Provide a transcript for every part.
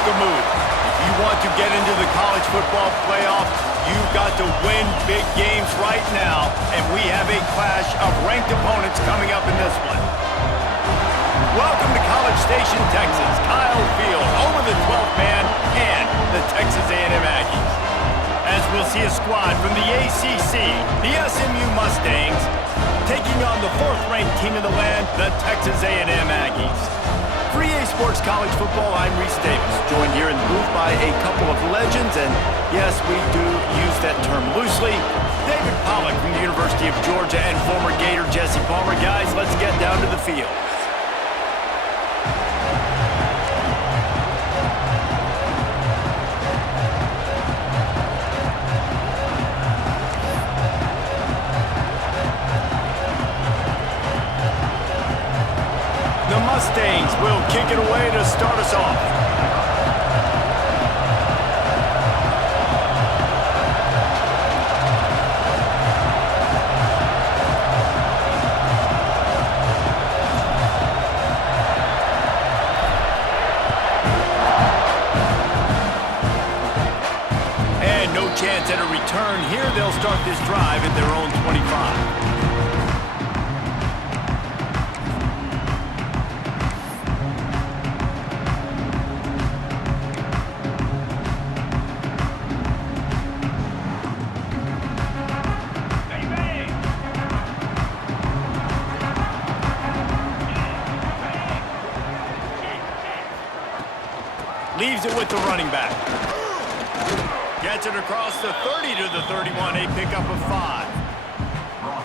make a move. If you want to get into the college football playoff, you've got to win big games right now, and we have a clash of ranked opponents coming up in this one. Welcome to College Station, Texas. Kyle Field, home of the 12th man and the Texas A&M Aggies. As we'll see a squad from the ACC, the SMU Mustangs, taking on the 4th-ranked team in the land, the Texas A&M Aggies. For EA Sports College Football, I'm Reese Davis, joined here in the booth by a couple of legends, and yes, we do use that term loosely. David Pollack from the University of Georgia and former Gator Jesse Palmer. Guys, let's get down to the field. The Mustangs will kick it away to start us off. And no chance at a return here. They'll start this drive at their own 25. Leaves it with the running back. Gets it across the 30 to the 31, a pickup of 5.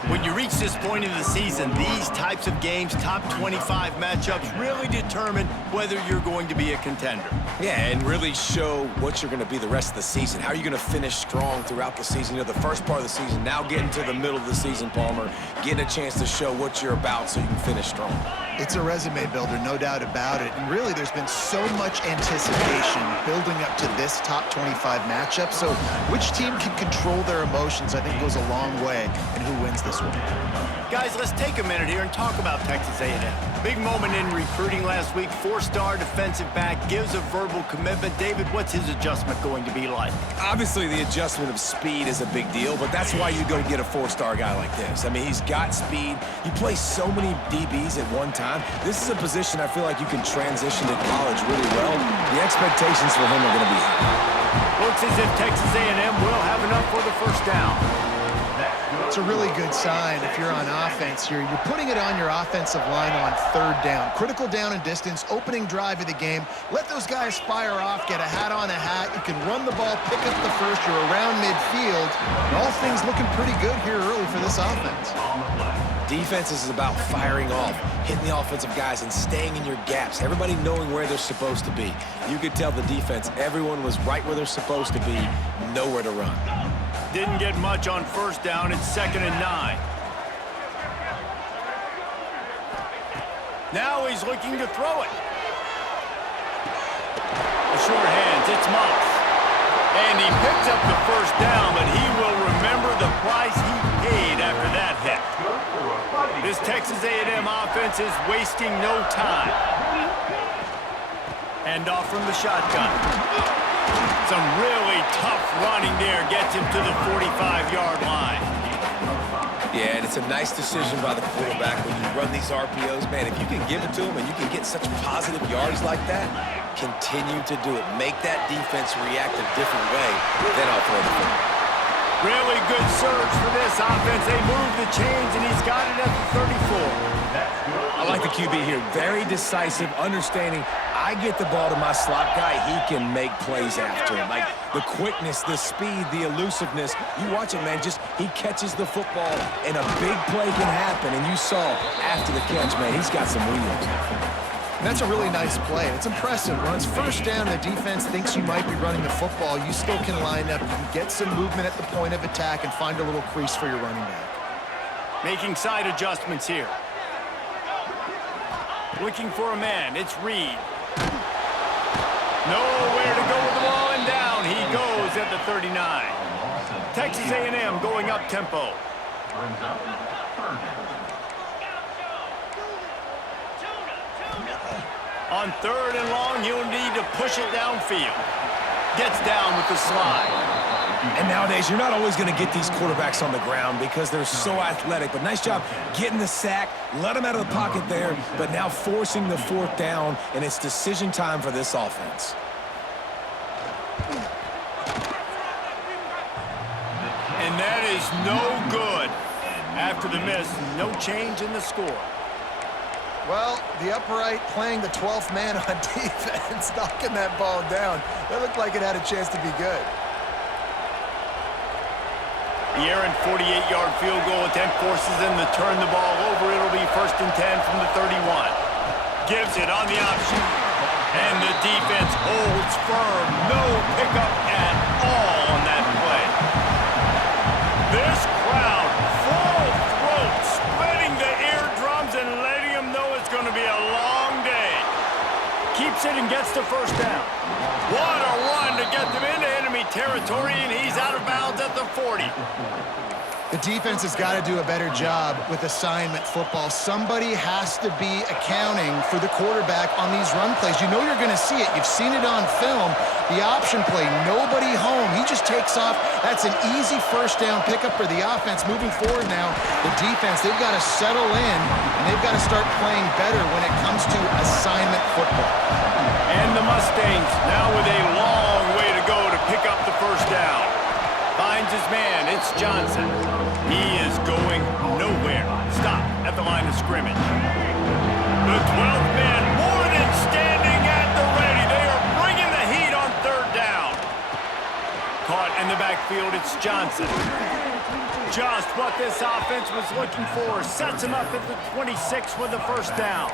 When you reach this point in the season, these types of games, top 25 matchups, really determine whether you're going to be a contender. Yeah, and really show what you're going to be the rest of the season. How are you going to finish strong throughout the season? You know, the first part of the season, now getting to the middle of the season, Palmer, getting a chance to show what you're about so you can finish strong. It's a resume builder, no doubt about it. And really, there's been so much anticipation building up to this top 25 matchup. So which team can control their emotions, I think, goes a long way in who wins this one. Guys, let's take a minute here and talk about Texas A&M. Big moment in recruiting last week. 4-star defensive back gives a verbal commitment. David, what's his adjustment going to be like? Obviously, the adjustment of speed is a big deal, but that's why you go get a 4-star guy like this. I mean, he's got speed. He plays so many DBs at one time. This is a position I feel like you can transition to college really well. The expectations for him are going to be high. Looks as if Texas A&M will have enough for the first down. It's a really good sign if you're on offense here. You're putting it on your offensive line on 3rd down. Critical down and distance, opening drive of the game. Let those guys fire off, get a hat on a hat. You can run the ball, pick up the first. You're around midfield. And all things looking pretty good here early for this offense. Defense is about firing off, hitting the offensive guys, and staying in your gaps. Everybody knowing where they're supposed to be. You could tell the defense, everyone was right where they're supposed to be, nowhere to run. Didn't get much on 1st down. It's 2nd and 9. Now he's looking to throw it. The short hands, it's Moss. And he picks up the 1st down, but he will remember the price he paid after that hit. This Texas A&M offense is wasting no time. Hand off from the shotgun. Some really tough running there gets him to the 45-yard line. Yeah, and it's a nice decision by the quarterback when you run these RPOs. Man, if you can give it to him and you can get such positive yards like that, continue to do it. Make that defense react a different way, then I'll throw the football. Really good surge for this offense. They move the chains, and he's got it at the 34. I like the QB here. Very decisive, understanding. I get the ball to my slot guy, he can make plays after him. Like the quickness, the speed, the elusiveness. You watch it, man, just he catches the football and a big play can happen. And you saw after the catch, man, he's got some wheels. And that's a really nice play. It's impressive. When it's 1st down, the defense thinks you might be running the football. You still can line up. You can get some movement at the point of attack and find a little crease for your running back. Making side adjustments here. Looking for a man. It's Reed. Nowhere to go with the ball, and down he goes at the 39. Texas A&M going up tempo. On 3rd and long, he'll need to push it downfield. Gets down with the slide. And nowadays, you're not always going to get these quarterbacks on the ground because they're so athletic. But nice job getting the sack, let him out of the pocket there, but now forcing the 4th down, and it's decision time for this offense. And that is no good. After the miss, no change in the score. Well, the upright playing the 12th man on defense, knocking that ball down. That looked like it had a chance to be good. The errant 48-yard field goal attempt forces them to turn the ball over. It'll be 1st and 10 from the 31. Gives it on the option. And the defense holds firm. No pickup at all on that play. This crowd, full throat, splitting the eardrums and letting them know it's going to be a long day. Keeps it and gets the 1st down. What a run to get them into enemy territory, and he's out of bounds at the 40. The defense has got to do a better job with assignment football. Somebody has to be accounting for the quarterback on these run plays. You know you're going to see it. You've seen it on film. The option play, nobody home. He just takes off. That's an easy 1st down pickup for the offense. Moving forward now, the defense, they've got to settle in, and they've got to start playing better when it comes to assignment football. And the Mustangs now with a long way to go to pick up the 1st down. Finds his man, it's Johnson. He is going nowhere. Stop at the line of scrimmage. The 12th man more than standing at the ready. They are bringing the heat on 3rd down. Caught in the backfield, it's Johnson. Just what this offense was looking for. Sets him up at the 26 with the 1st down.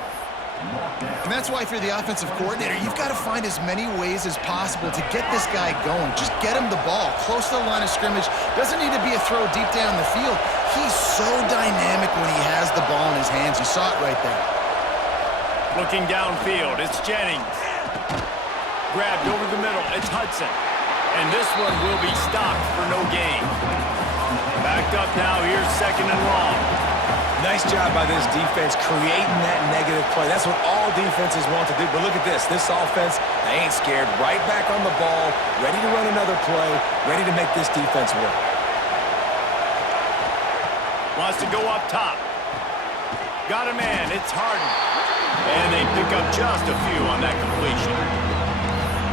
And that's why if you're the offensive coordinator, you've got to find as many ways as possible to get this guy going. Just get him the ball close to the line of scrimmage. Doesn't need to be a throw deep down the field. He's so dynamic when he has the ball in his hands. You saw it right there. Looking downfield, it's Jennings. Grabbed over the middle, it's Hudson. And this one will be stopped for no gain. Backed up now, here's 2nd and long. Nice job by this defense creating that negative play. That's what all defenses want to do. But look at this. This offense, they ain't scared. Right back on the ball, ready to run another play, ready to make this defense work. Wants to go up top. Got a man. It's Harden. And they pick up just a few on that completion.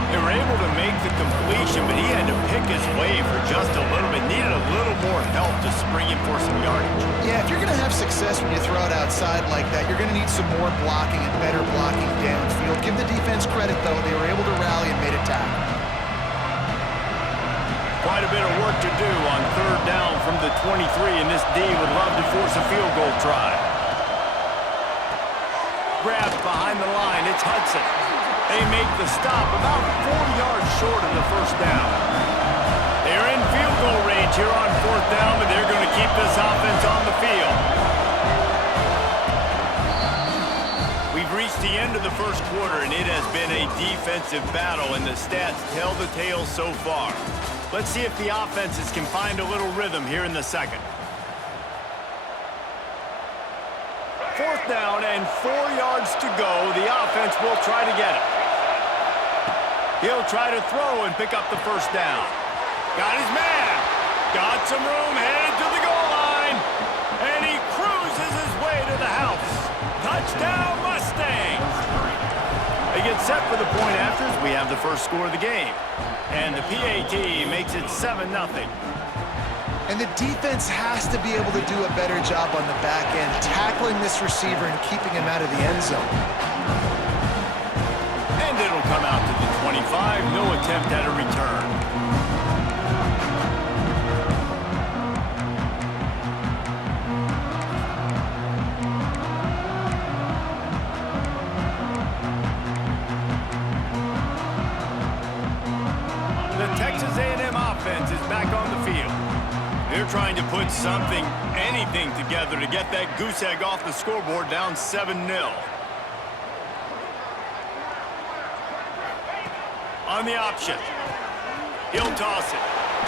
They were able to make the completion, but he had to pick his way for just a little bit. Needed a little more help to spring him for some yardage. Yeah, if you're going to have success when you throw it outside like that, you're going to need some more blocking and better blocking downfield. Give the defense credit, though. They were able to rally and made a tackle. Quite a bit of work to do on 3rd down from the 23, and this D would love to force a field goal try. Grabbed behind the line, it's Hudson. They make the stop about 4 yards short of the 1st down. They're in field goal range here on 4th down, but they're going to keep this offense on the field. We've reached the end of the 1st quarter, and it has been a defensive battle, and the stats tell the tale so far. Let's see if the offenses can find a little rhythm here in the 2nd. 4th down and 4 yards to go. The offense will try to get it. He'll try to throw and pick up the 1st down. Got his man. Got some room, headed to the goal line. And he cruises his way to the house. Touchdown, Mustangs. They get set for the point afters. We have the 1st score of the game. And the PAT makes it 7-0. And the defense has to be able to do a better job on the back end, tackling this receiver and keeping him out of the end zone. And it'll come out to the 25. No attempt at a return. The Texas A&M offense is back on the field. They're trying to put something, anything together to get that goose egg off the scoreboard down 7-0. On the option. He'll toss it.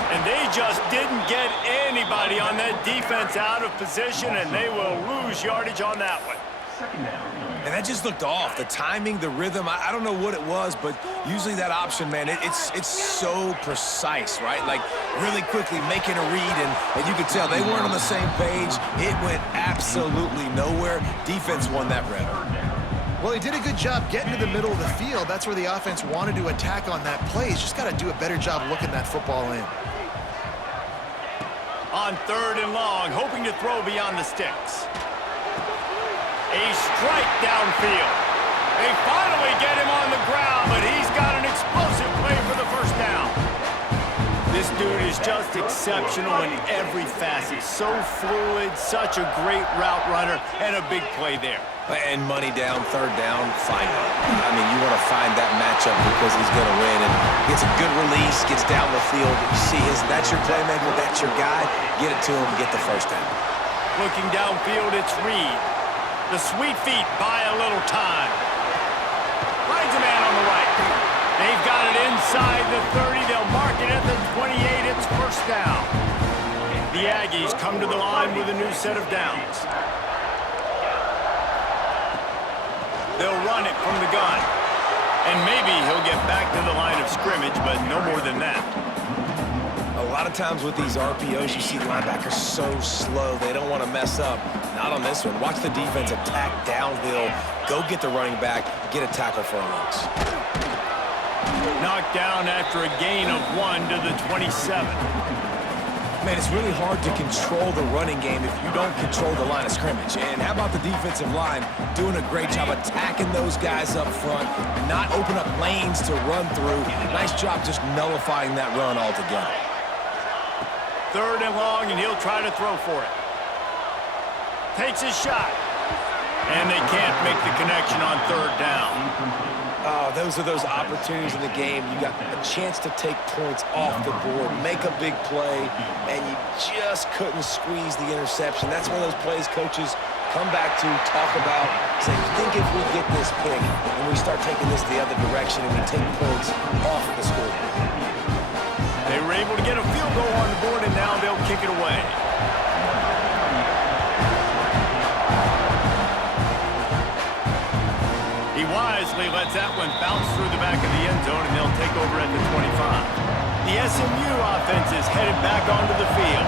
And they just didn't get anybody on that defense out of position, and they will lose yardage on that one. And that just looked off. The timing, the rhythm, I don't know what it was, but usually that option, man, it's so precise, right? Like, really quickly making a read, and you could tell they weren't on the same page. It went absolutely nowhere. Defense won that rep. Well, he did a good job getting to the middle of the field. That's where the offense wanted to attack on that play. He's just got to do a better job looking that football in. On 3rd and long, hoping to throw beyond the sticks. A strike downfield. They finally get him on the ground, but he's got an explosive play for the first down. This dude is just exceptional in every facet. So fluid, such a great route runner, and a big play there. And money down, 3rd down, find him. I mean, you want to find that matchup because he's going to win. And gets a good release, gets down the field. You see that's your playmaker, that's your guy. Get it to him, get the first down. Looking downfield, it's Reed. The sweet feet buy a little time. Finds a man on the right. They've got it inside the 30. They'll mark it at the 28. It's first down. The Aggies come to the line with a new set of downs. They'll run it from the gun. And maybe he'll get back to the line of scrimmage, but no more than that. A lot of times with these RPOs, you see linebackers so slow, they don't want to mess up. Not on this one. Watch the defense attack downhill, go get the running back, get a tackle for a loss. Knocked down after a gain of 1 to the 27. Man, it's really hard to control the running game if you don't control the line of scrimmage. And how about the defensive line doing a great job attacking those guys up front, not open up lanes to run through. Nice job just nullifying that run altogether. 3rd and long, and he'll try to throw for it. Takes his shot. And they can't make the connection on 3rd down. Oh, those are those opportunities in the game. You got a chance to take points off the board, make a big play, and you just couldn't squeeze the interception. That's one of those plays coaches come back to, talk about, say, think if we get this pick and we start taking this the other direction and we take points off the scoreboard. They were able to get a field goal on the board, and now they'll kick it away. He wisely lets that one bounce through the back of the end zone, and they'll take over at the 25. The SMU offense is headed back onto the field.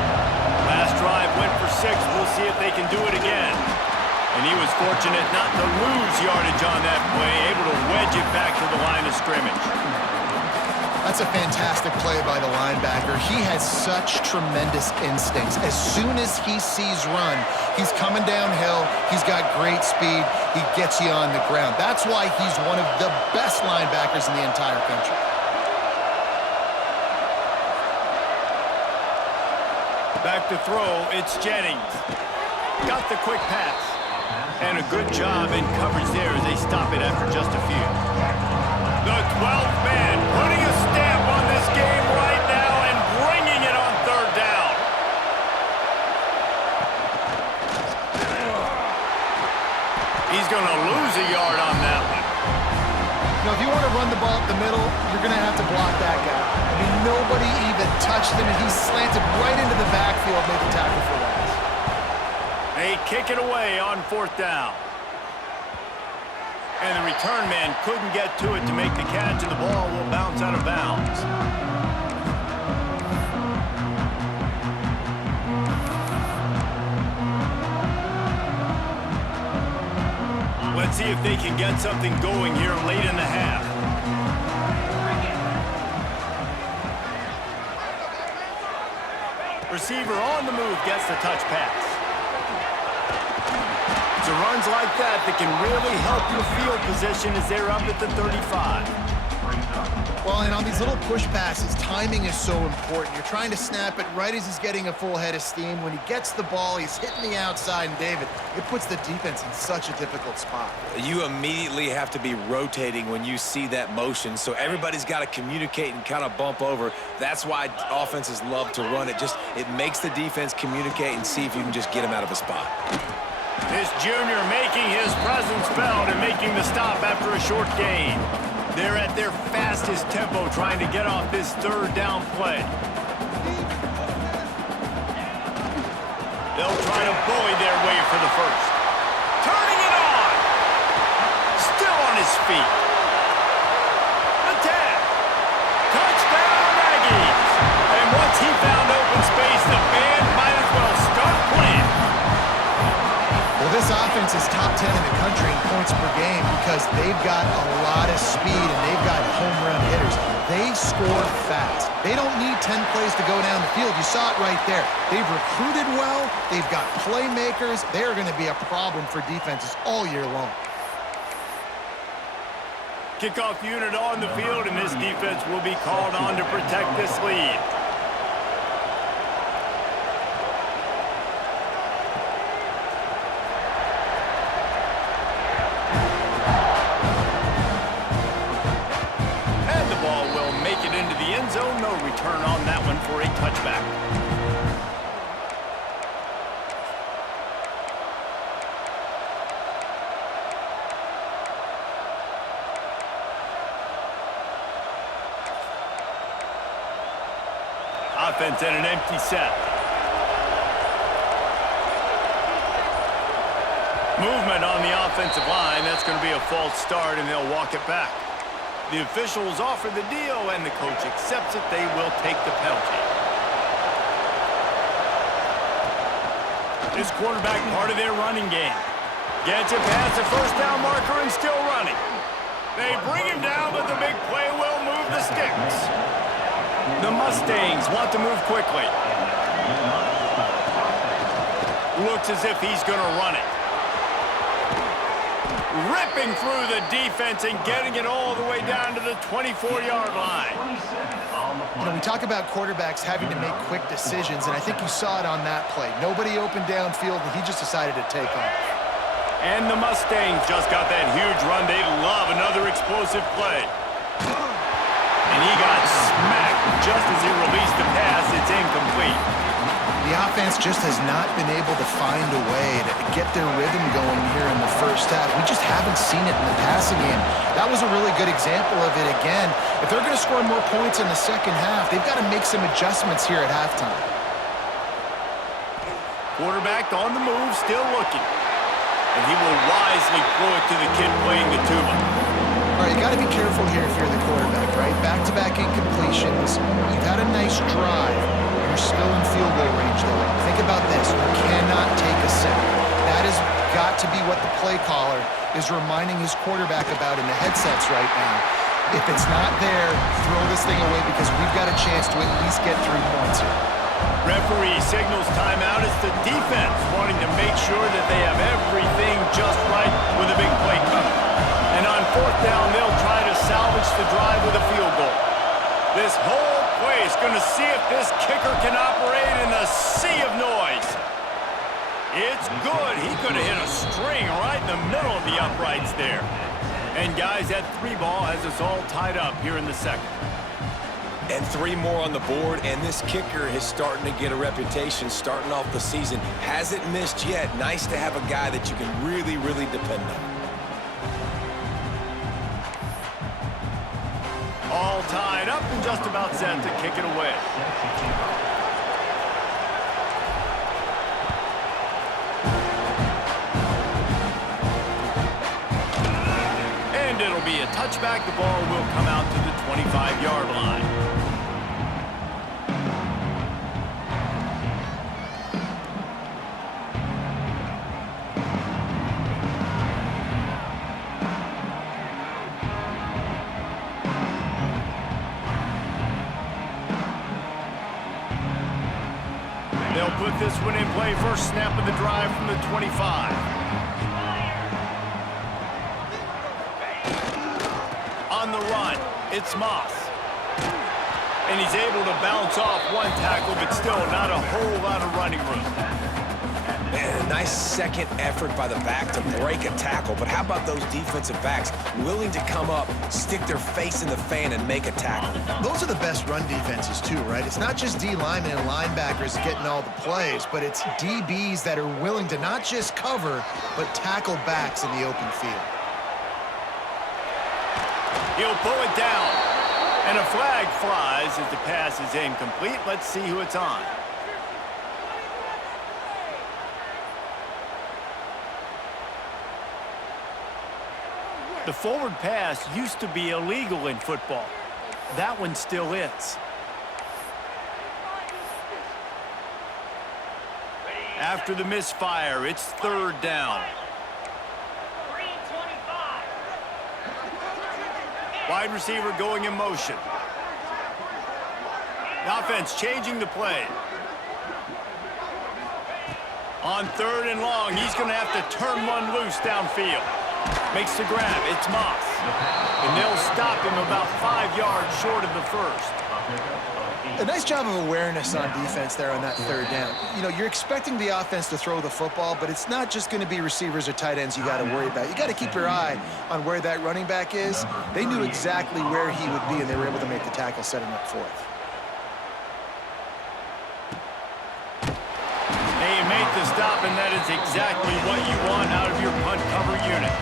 Last drive went for 6. We'll see if they can do it again. And he was fortunate not to lose yardage on that play, able to wedge it back to the line of scrimmage. That's a fantastic play by the linebacker. He has such tremendous instincts. As soon as he sees run, he's coming downhill. He's got great speed. He gets you on the ground. That's why he's one of the best linebackers in the entire country. Back to throw, it's Jennings. Got the quick pass. And a good job in coverage there as they stop it after just a few. The 12th man putting a stamp on this game right now and bringing it on 3rd down. He's going to lose a yard on that one. Now, if you want to run the ball up the middle, you're going to have to block that guy. I mean, nobody even touched him, and he slanted right into the backfield, made the tackle for loss. They kick it away on 4th down. And the return man couldn't get to it to make the catch, and the ball will bounce out of bounds. Let's see if they can get something going here late in the half. Receiver on the move gets the touch pass. It's runs like that can really help your field position as they're up at the 35. Well, and on these little push passes, timing is so important. You're trying to snap it right as he's getting a full head of steam. When he gets the ball, he's hitting the outside, and David, it puts the defense in such a difficult spot. You immediately have to be rotating when you see that motion, so everybody's got to communicate and kind of bump over. That's why offenses love to run it. It makes the defense communicate and see if you can just get him out of a spot. This junior making his presence felt and making the stop after a short gain. They're at their fastest tempo trying to get off this 3rd down play. They'll try to bully their way for the first. Turning it on! feet. The tap. Touchdown, Aggies. And once he found open space, the band might as well start playing. Well, this offense is top 10 in the country in points per game because they've got a lot of speed and they've got home run hitters. They score fast. They don't need 10 plays to go down the field. You saw it right there. They've recruited well. They've got playmakers. They are going to be a problem for defenses all year long. Kickoff unit on the field, and this defense will be called on to protect this lead. Zone, no return on that one for a touchback. Offense in an empty set. Movement on the offensive line. That's going to be a false start, and they'll walk it back. The officials offer the deal, and the coach accepts it. They will take the penalty. This quarterback part of their running game. Gets it past the first down marker and still running. They bring him down, but the big play will move the sticks. The Mustangs want to move quickly. Looks as if he's going to run it. Ripping through the defense and getting it all the way down to the 24-yard line. You know, we talk about quarterbacks having to make quick decisions, and I think you saw it on that play. Nobody opened downfield, and he just decided to take off. And the Mustangs just got that huge run. They love another explosive play. And he got smacked just as he released the pass. It's incomplete. The offense just has not been able to find a way to get their rhythm going here in the first half. We just haven't seen it in the passing game. That was a really good example of it again. If they're going to score more points in the second half, they've got to make some adjustments here at halftime. Quarterback on the move, still looking. And he will wisely throw it to the kid playing the tuba. All right, you got to be careful here if you're the quarterback, right? Back-to-back incompletions. You've had a nice drive. You're still in field goal range, though. Think about this. You cannot take a sack. That has got to be what the play caller is reminding his quarterback about in the headsets right now. If it's not there, throw this thing away because we've got a chance to at least get 3 points here. Referee signals timeout. It's the defense wanting to make sure that they have everything just right with a big play coming. And on fourth down, they'll try to salvage the drive with a field goal. This whole play is going to see if this kicker can operate in the sea of noise. It's good. He could have hit a string right in the middle of the uprights there. And guys, that 3 ball has us all tied up here in the second. And 3 more on the board, and this kicker is starting to get a reputation starting off the season. Hasn't missed yet. Nice to have a guy that you can really, really depend on. All tied up and just about set to kick it away. And it'll be a touchback. The ball will come out to the 25-yard line. They'll put this one in play. First snap of the drive from the 25. On the run, it's Moss. And he's able to bounce off one tackle, but still not a whole lot of running room. Man, a nice second effort by the back to break a tackle. But how about those defensive backs willing to come up, stick their face in the fan, and make a tackle? Those are the best run defenses, too, right? It's not just D linemen and linebackers getting all the plays, but it's DBs that are willing to not just cover, but tackle backs in the open field. He'll pull it down. And a flag flies as the pass is incomplete. Let's see who it's on. The forward pass used to be illegal in football. That one still is. After the misfire, it's third down. Wide receiver going in motion. The offense changing the play. On third and long, he's going to have to turn one loose downfield. Makes the grab. It's Moss. And they'll stop him about 5 yards short of the first. A nice job of awareness on defense there on that third down. You know, you're expecting the offense to throw the football, but it's not just going to be receivers or tight ends you got to worry about. You got to keep your eye on where that running back is. They knew exactly where he would be, and they were able to make the tackle, setting up fourth. They make the stop, and that is exactly what you want out of your punt cover unit.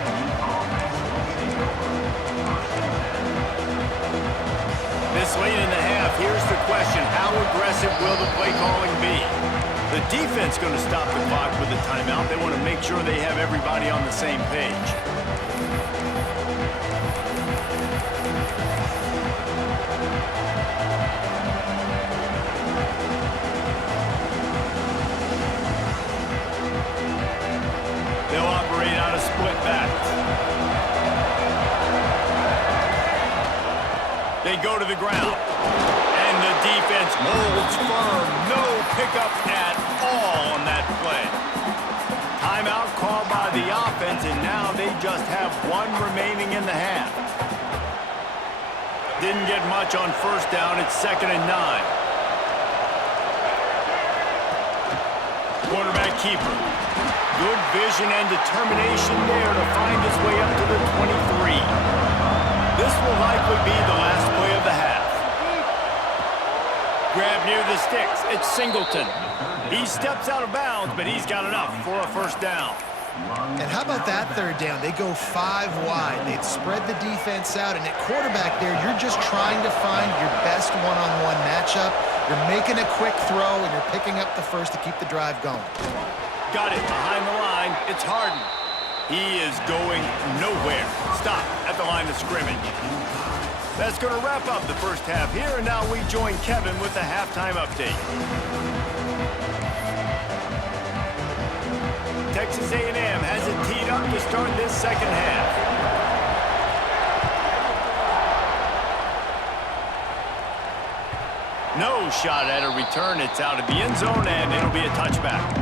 This late in the half, here's the question. How aggressive will the play calling be? The defense going to stop the clock with a timeout. They want to make sure they have everybody on the same page. They'll operate out of split backs. They go to the ground. And the defense holds firm. No pickup at all on that play. Timeout called by the offense, and now they just have one remaining in the half. Didn't get much on first down. It's 2nd and 9. Quarterback keeper. Good vision and determination there to find his way up to the 23. This will likely be the last play of the half. Grab near the sticks. It's Singleton. He steps out of bounds, but he's got enough for a first down. And how about that third down? They go 5 wide. They'd spread the defense out, and at quarterback there, you're just trying to find your best one-on-one matchup. You're making a quick throw, and you're picking up the first to keep the drive going. Got it behind the line. It's Harden. He is going nowhere. Stop at the line of scrimmage. That's going to wrap up the first half here, and now we join Kevin with the halftime update. Texas A&M has it teed up to start this second half. No shot at a return. It's out of the end zone, and it'll be a touchback.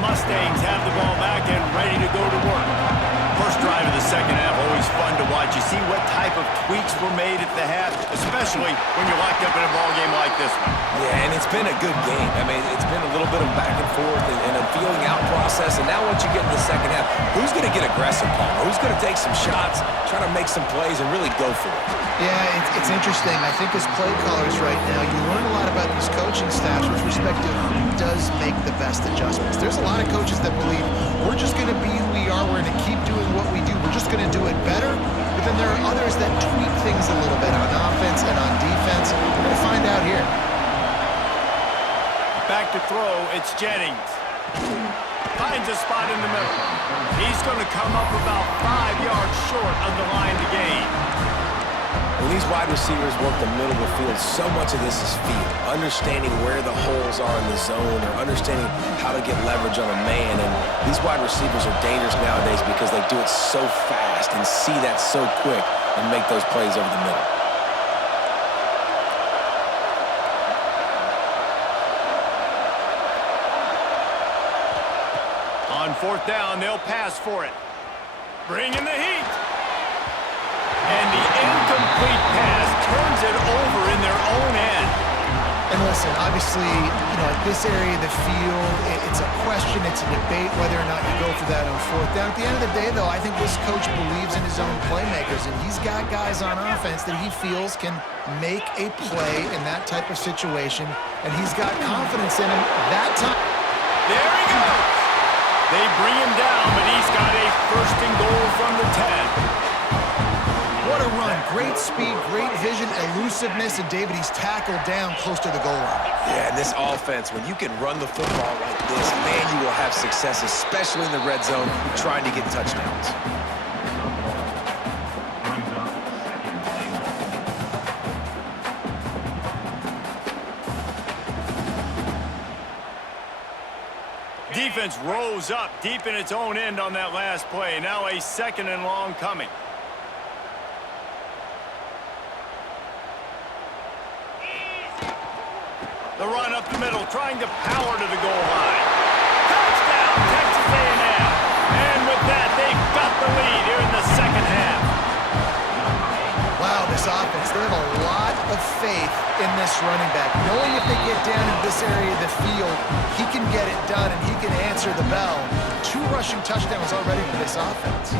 Mustangs have the ball back and ready to go to work. First drive of the second half, always fun to watch. You see what type of tweaks were made at the half, especially when you're locked up in a ball game like this one. Yeah, and it's been a good game. I mean, it's been a little bit of back and forth and a feeling out process. And now once you get in the second half, who's going to get aggressive, Paul? Who's going to take some shots, try to make some plays, and really go for it? Yeah, it's interesting. I think as play callers right now, you learn a lot about these coaching staffs with respect to who does make the best adjustments. There's a lot of coaches that believe we're just going to be who we are. We're going to keep doing what we do. We're just going to do it better. But then there are others that tweak things a little bit on offense and on defense. We're going to find out here. Back to throw, it's Jennings. Finds a spot in the middle. He's going to come up about 5 yards short of the line to gain. When these wide receivers work the middle of the field, so much of this is feel. Understanding where the holes are in the zone or understanding how to get leverage on a man. And these wide receivers are dangerous nowadays because they do it so fast and see that so quick and make those plays over the middle. On fourth down, they'll pass for it. Bring in the heat. And the incomplete pass turns it over in their own end. And listen, obviously, you know, at this area of the field, it's a question, it's a debate whether or not you go for that on fourth down. At the end of the day, though, I think this coach believes in his own playmakers, and he's got guys on offense that he feels can make a play in that type of situation, and he's got confidence in him that time. There he goes. They bring him down, but he's got a first and goal from the 10. What a the run. Great speed, great vision, elusiveness, and David, he's tackled down close to the goal line. Yeah, and this offense, when you can run the football like this, man, you will have success, especially in the red zone, trying to get touchdowns. Defense rose up deep in its own end on that last play. Now a 2nd and long coming. The run up the middle, trying to power to the goal line. Touchdown, Texas A&M. And with that, they've got the lead here in the 2nd half. Wow, this offense, they have a lot of faith in this running back. Knowing if they get down in this area of the field, he can get it done and he can answer the bell. 2 rushing touchdowns already for this offense.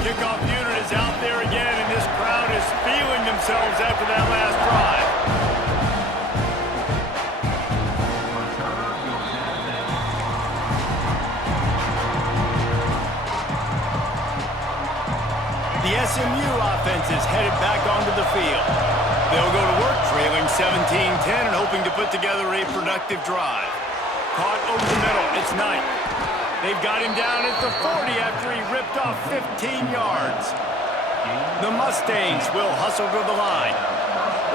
Kickoff unit is out there again, and this crowd is feeling themselves after that last drive. The SMU offense is headed back onto the field. They'll go to work trailing 17-10 and hoping to put together a productive drive. Caught over the middle. It's Knight. They've got him down at the 40 after he ripped off 15 yards. The Mustangs will hustle to the line.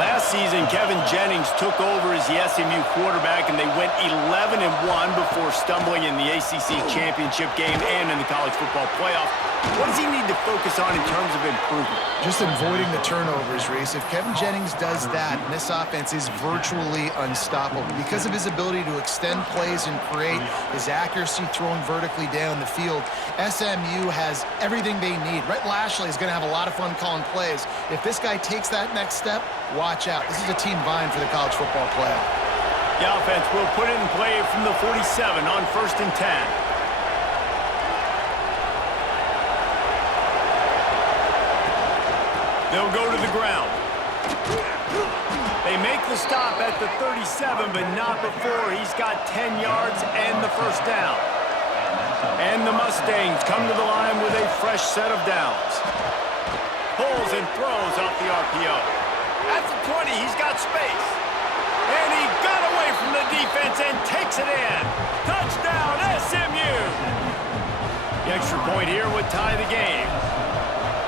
Last season, Kevin Jennings took over as the SMU quarterback, and they went 11-1 before stumbling in the ACC championship game and in the college football playoff. What does he need to focus on in terms of improvement? Just avoiding the turnovers, Reese. If Kevin Jennings does that, this offense is virtually unstoppable because of his ability to extend plays and create, his accuracy throwing vertically down the field. SMU has everything they need. Rhett Lashley is going to have a lot of fun calling plays. If this guy takes that next step, watch out. This is a team vying for the college football playoff. The offense will put it in play from the 47 on 1st and 10. They'll go to the ground. They make the stop at the 37, but not before he's got 10 yards and the 1st down. And the Mustangs come to the line with a fresh set of downs. Pulls and throws off the RPO. At the 20, he's got space. And he got away from the defense and takes it in. Touchdown, SMU! The extra point here would tie the game.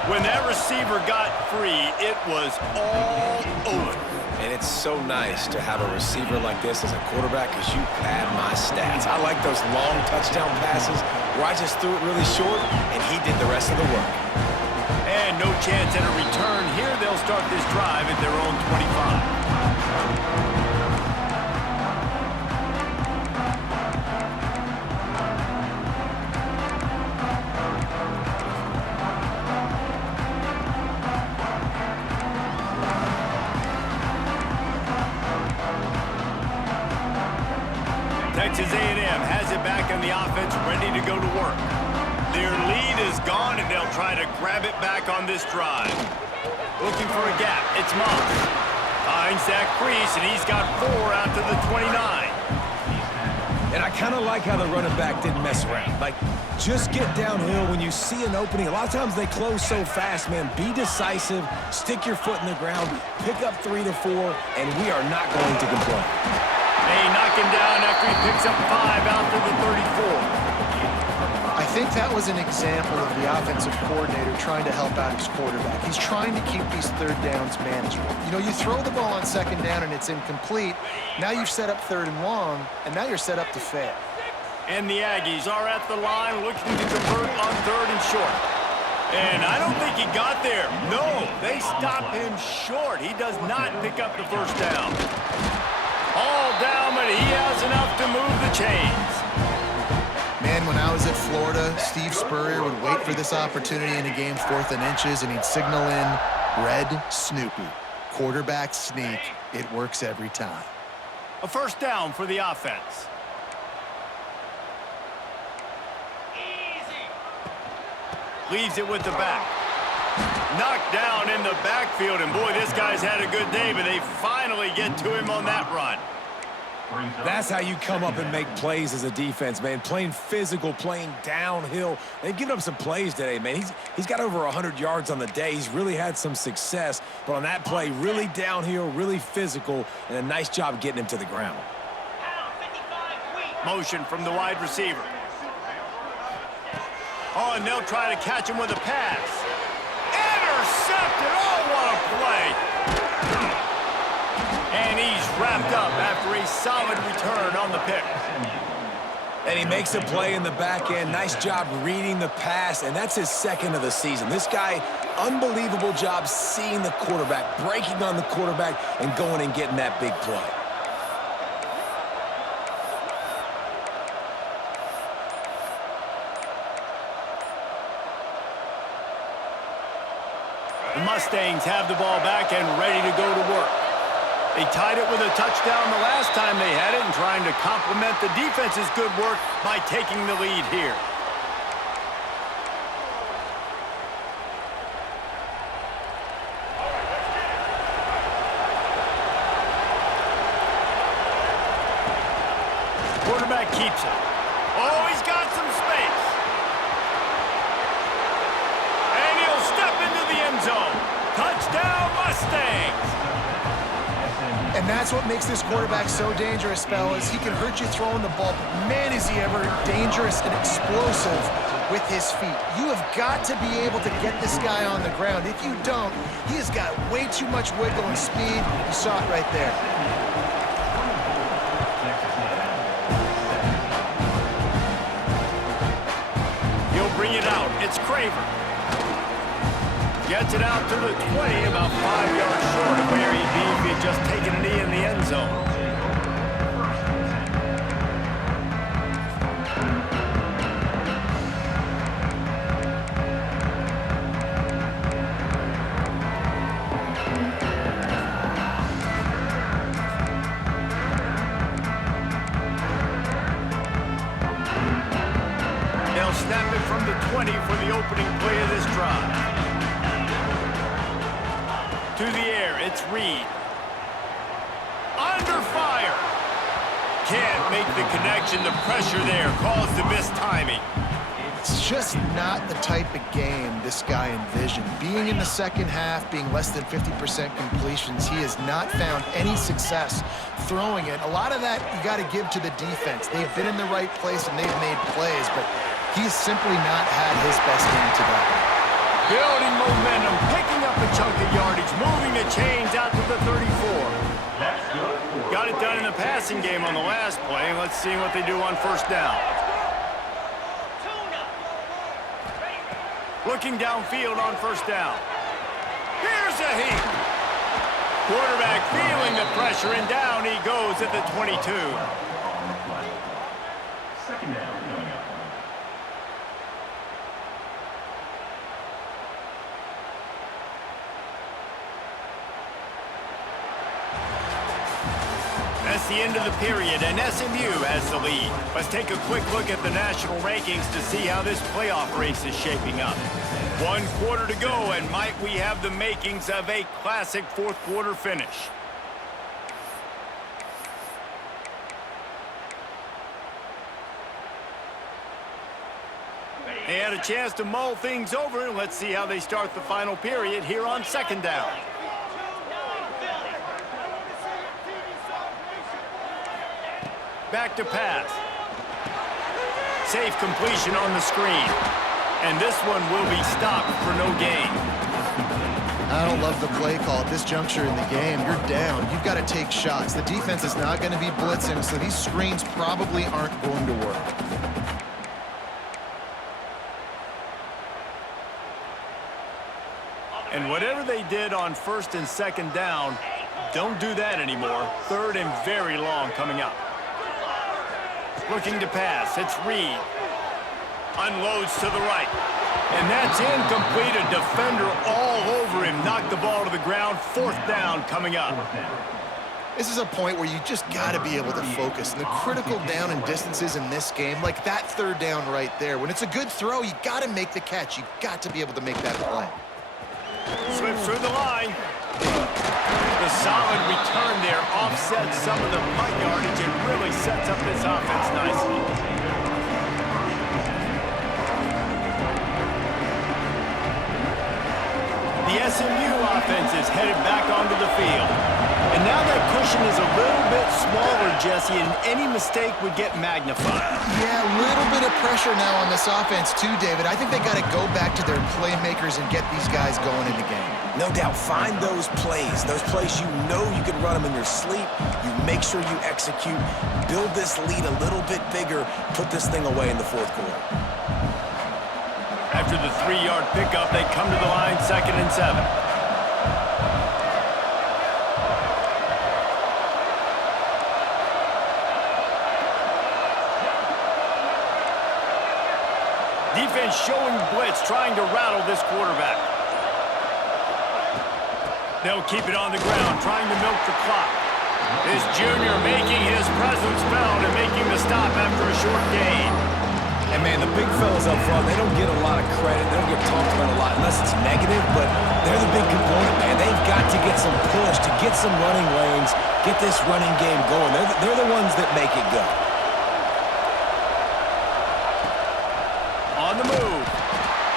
When that receiver got free, it was all over. And it's so nice to have a receiver like this as a quarterback because you pad my stats. I like those long touchdown passes where I just threw it really short and he did the rest of the work. And no chance at a return here. They'll start this drive at their own 25. Texas A&M has it back on the offense, ready to go to work. Their lead is gone, and they'll try to grab it back on this drive. Looking for a gap. It's Moss. Finds that crease, and he's got 4 out to the 29. And I kind of like how the running back didn't mess around. Like, just get downhill when you see an opening. A lot of times they close so fast, man. Be decisive, stick your foot in the ground, pick up 3 to 4, and we are not going to complain. They knock him down after he picks up 5 out to the 34. I think that was an example of the offensive coordinator trying to help out his quarterback. He's trying to keep these 3rd downs manageable. You know, you throw the ball on 2nd down and it's incomplete. Now you've set up 3rd and long, and now you're set up to fail. And the Aggies are at the line looking to convert on 3rd and short. And I don't think he got there. No, they stop him short. He does not pick up the 1st down. All down, but he has enough to move the chains. Man, when I was at Florida, Steve Spurrier would wait for this opportunity in a game 4th and inches, and he'd signal in Red Snoopy. Quarterback sneak. It works every time. A 1st down for the offense. Leaves it with the back. Knocked down in the backfield, and boy, this guy's had a good day, but they finally get to him on that run. That's how you come up and make plays as a defense, man. Playing physical, playing downhill. They've given up some plays today, man. He's got over 100 yards on the day. He's really had some success. But on that play, really downhill, really physical, and a nice job getting him to the ground. Motion from the wide receiver. Oh, and they'll try to catch him with a pass. Intercepted! Oh, what a play! And he's wrapped up after a solid return on the pick. And he makes a play in the back end. Nice job reading the pass, and that's his second of the season. This guy, unbelievable job seeing the quarterback, breaking on the quarterback, and going and getting that big play. The Mustangs have the ball back and ready to go to work. They tied it with a touchdown the last time they had it and trying to complement the defense's good work by taking the lead here. Quarterback keeps it. Oh, he's got some space. And he'll step into the end zone. Touchdown, Mustangs! And that's what makes this quarterback so dangerous, fellas. He can hurt you throwing the ball, but man, is he ever dangerous and explosive with his feet. You have got to be able to get this guy on the ground. If you don't, he has got way too much wiggle and speed. You saw it right there. He'll bring it out. It's Craver. Gets it out to the 20, about 5 yards short of where he'd be if he'd just taken a knee in the end zone. They'll snap it from the 20 for the opening play of this drive. To the air, it's Reed. Under fire. Can't make the connection. The pressure there caused the missed timing. It's just not the type of game this guy envisioned. Being in the second half, being less than 50% completions, he has not found any success throwing it. A lot of that you got to give to the defense. They've been in the right place and they've made plays, but he's simply not had his best game today. Building momentum, picking up a chunk of yardage, moving the chains out to the 34. Got it done in the passing game on the last play. Let's see what they do on first down. Looking downfield on first down. Here's a heap. Quarterback feeling the pressure, and down he goes at the 22. Second down. That's the end of the period, and SMU has the lead. Let's take a quick look at the national rankings to see how this playoff race is shaping up. 1 quarter to go, and might we have the makings of a classic fourth quarter finish. They had a chance to mull things over, and let's see how they start the final period here on second down. Back to pass. Safe completion on the screen. And this one will be stopped for no gain. I don't love the play call at this juncture in the game. You're down. You've got to take shots. The defense is not going to be blitzing, so these screens probably aren't going to work. And whatever they did on first and second down, don't do that anymore. Third and very long coming up. Looking to pass, it's Reed. Unloads to the right. And that's incomplete. A defender all over him. Knocked the ball to the ground. Fourth down coming up. This is a point where you just got to be able to focus. And the critical down and distances in this game, like that third down right there, when it's a good throw, you got to make the catch. You've got to be able to make that play. Slips through the line. The solid return there offsets some of the punt yardage and really sets up this offense nicely. The SMU offense is headed back onto the field. And now that cushion is a little bit smaller, Jesse, and any mistake would get magnified. Yeah, a little bit of pressure now on this offense too, David. I think they got to go back to their playmakers and get these guys going in the game. No doubt, find those plays you know you can run them in your sleep. You make sure you execute, build this lead a little bit bigger, put this thing away in the fourth quarter. After the 3-yard pickup, they come to the line, 2nd and 7. Defense showing blitz, trying to rattle this quarterback. They'll keep it on the ground, trying to milk the clock. This junior making his presence felt and making the stop after a short gain. And, man, the big fellas up front, they don't get a lot of credit. They don't get talked about a lot unless it's negative, but they're the big component, man. They've got to get some push, to get some running lanes, get this running game going. They're the ones that make it go. On the move.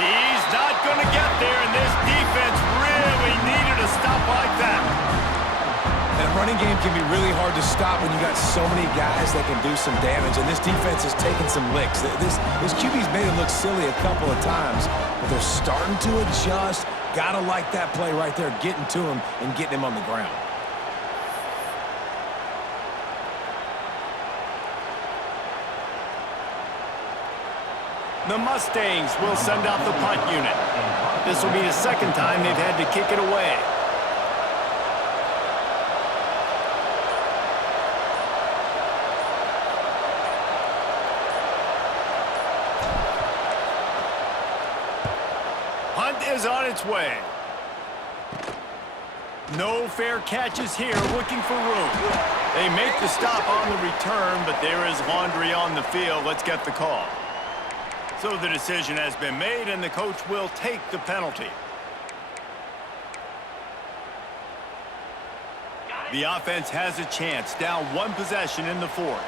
He's not going to get there, and this defense really needed a stop like that. And a running game can be really hard to stop when you got so many guys that can do some damage, and this defense is taking some licks. This QB's made it look silly a couple of times, but they're starting to adjust. Gotta like that play right there, getting to him and getting him on the ground. The Mustangs will send out the punt unit. This will be the second time they've had to kick it away. Punt is on its way. No fair catches here, looking for room. They make the stop on the return, but there is laundry on the field. Let's get the call. So the decision has been made, and the coach will take the penalty. The offense has a chance, down 1 possession in the 4th.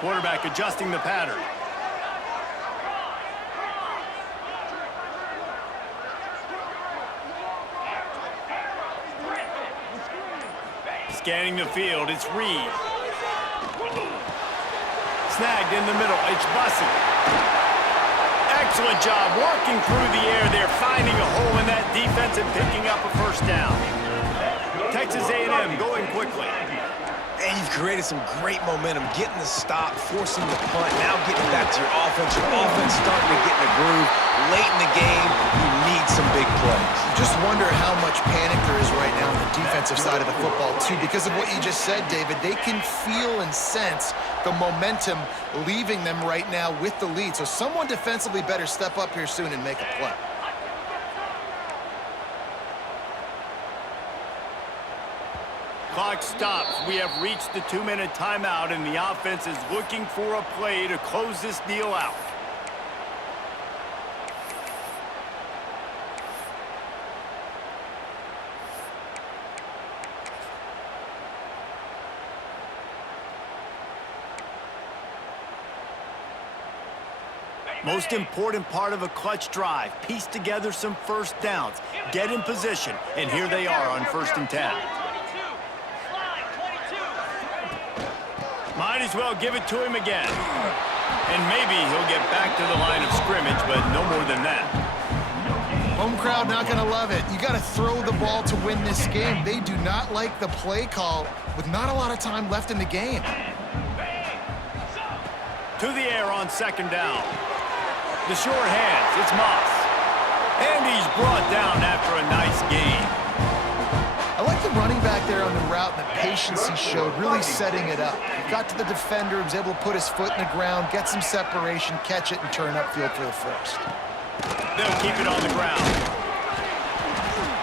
Quarterback adjusting the pattern. Scanning the field, it's Reed. Snagged in the middle, it's Bussey. Excellent job working through the air there, finding a hole in that defense and picking up a first down. Texas A&M going quickly. And you've created some great momentum, getting the stop, forcing the punt, now getting back to your offense. Your offense starting to get in a groove. Late in the game, you need some big plays. Just wonder how much panic there is right now on the defensive side of the football, too. Because of what you just said, David, they can feel and sense the momentum leaving them right now with the lead. So someone defensively better step up here soon and make a play. Clock stops. We have reached the 2-minute timeout, and the offense is looking for a play to close this deal out. Most important part of a clutch drive, piece together some first downs, get in position, and here they are on 1st and 10. Might as well give it to him again. And maybe he'll get back to the line of scrimmage, but no more than that. Home crowd not going to love it. You got to throw the ball to win this game. They do not like the play call with not a lot of time left in the game. To the air on 2nd down. The short hands, it's Moss. And he's brought down after a nice gain. I like the running back there on the route and the patience he showed, really setting it up. Got to the defender, was able to put his foot in the ground, get some separation, catch it, and turn upfield for the first. They'll keep it on the ground.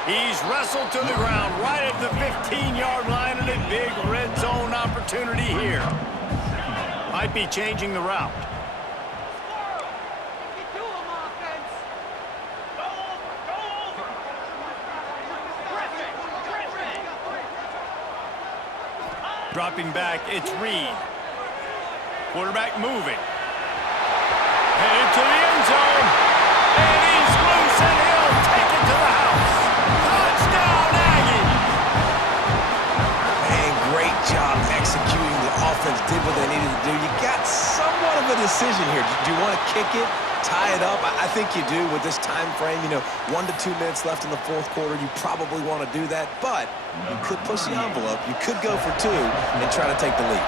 He's wrestled to the ground right at the 15-yard line, and a big red zone opportunity here. Might be changing the route. Dropping back, it's Reed. Quarterback moving. Headed to the end zone. And he's loose, and he'll take it to the house. Touchdown, Aggies! And great job executing. The offense did what they needed to do. You got somewhat of a decision here. Do you want to kick it, tie it up? I think you do with this time frame. 1 to 2 minutes left in the fourth quarter. You probably want to do that, but you could push the envelope. You could go for 2 and try to take the lead.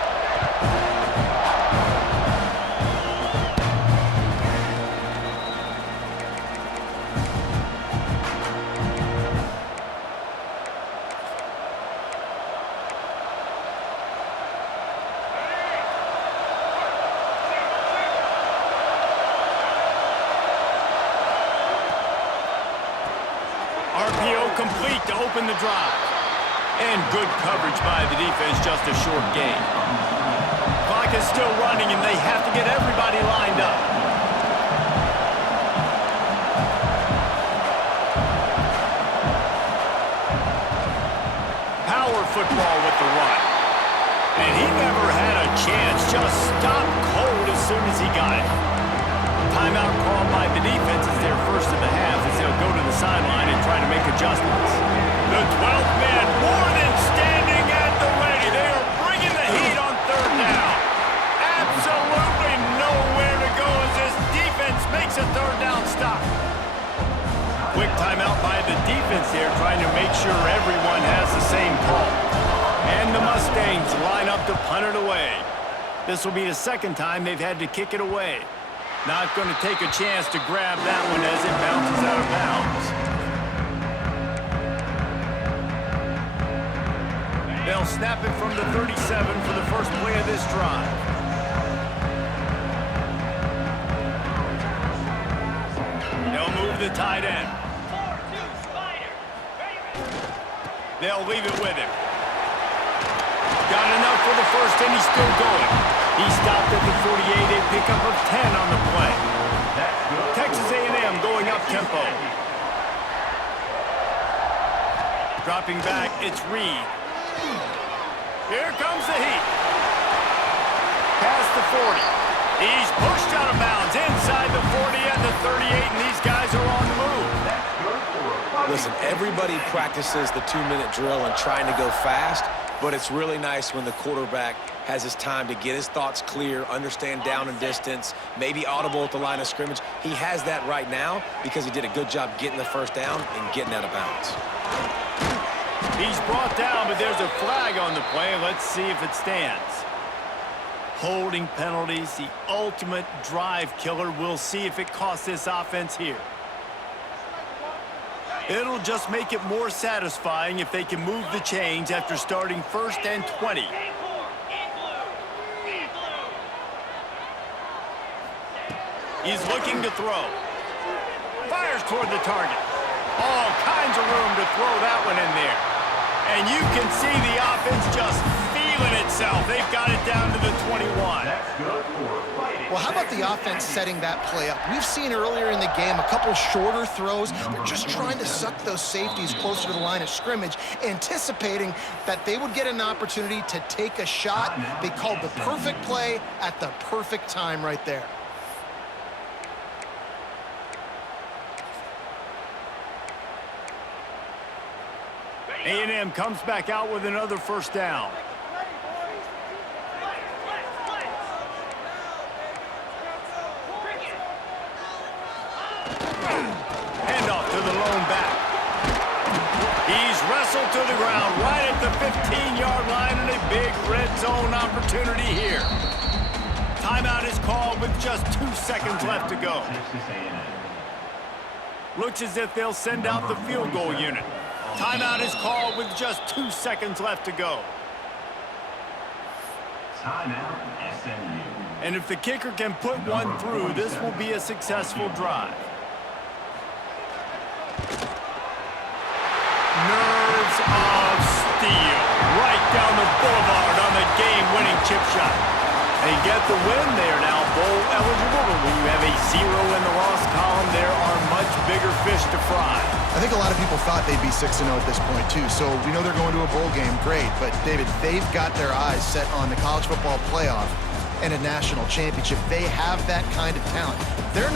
RPO complete to open the drive. And good coverage by the defense, just a short gain. Clock is still running, and they have to get everybody lined up. Power football with the run. And he never had a chance, just stopped cold as soon as he got it. Timeout called by the defense is their first of the half as they'll go to the sideline and try to make adjustments. The 12th man more than standing at the ready. They are bringing the heat on third down. Absolutely nowhere to go as this defense makes a third down stop. Quick timeout by the defense here, trying to make sure everyone has the same call. And the Mustangs line up to punt it away. This will be the second time they've had to kick it away. Not going to take a chance to grab that one as it bounces out of bounds. They'll snap it from the 37 for the first play of this drive. They'll move the tight end. They'll leave it with him. Got enough for the first, and he's still going. He stopped at the 48, a pickup of 10 on the play. Texas A&M going up tempo. Dropping back, it's Reed. Here comes the heat. Past the 40. He's pushed out of bounds inside the 40 and the 38, and these guys are on the move. Listen, everybody practices the 2-minute drill and trying to go fast, but it's really nice when the quarterback has his time to get his thoughts clear, understand down and distance, maybe audible at the line of scrimmage. He has that right now because he did a good job getting the first down and getting out of bounds. He's brought down, but there's a flag on the play. Let's see if it stands. Holding penalties, the ultimate drive killer. We'll see if it costs this offense here. It'll just make it more satisfying if they can move the chains after starting 1st and 20. He's looking to throw. Fires toward the target. All kinds of room to throw that one in there. And you can see the offense just feeling itself. They've got it down to the 21. Well, how about the offense setting that play up? We've seen earlier in the game a couple shorter throws. They're just trying to suck those safeties closer to the line of scrimmage, anticipating that they would get an opportunity to take a shot. They called the perfect play at the perfect time right there. A&M comes back out with another first down. Handoff to the lone back. He's wrestled to the ground right at the 15-yard line, and a big red zone opportunity here. Timeout is called with just 2 seconds left to go. Looks as if they'll send out the field goal unit. Timeout is called with just 2 seconds left to go. Timeout, SMU. And if the kicker can put one through, this will be a successful drive. Nerves of steel. Right down the boulevard on the game-winning chip shot. They get the win. They are now bowl eligible, but when you have a 0 in the loss column, there are much bigger fish to fry. I think a lot of people thought they'd be 6-0 at this point, too. So we know they're going to a bowl game. Great. But, David, they've got their eyes set on the college football playoff and a national championship. They have that kind of talent. They're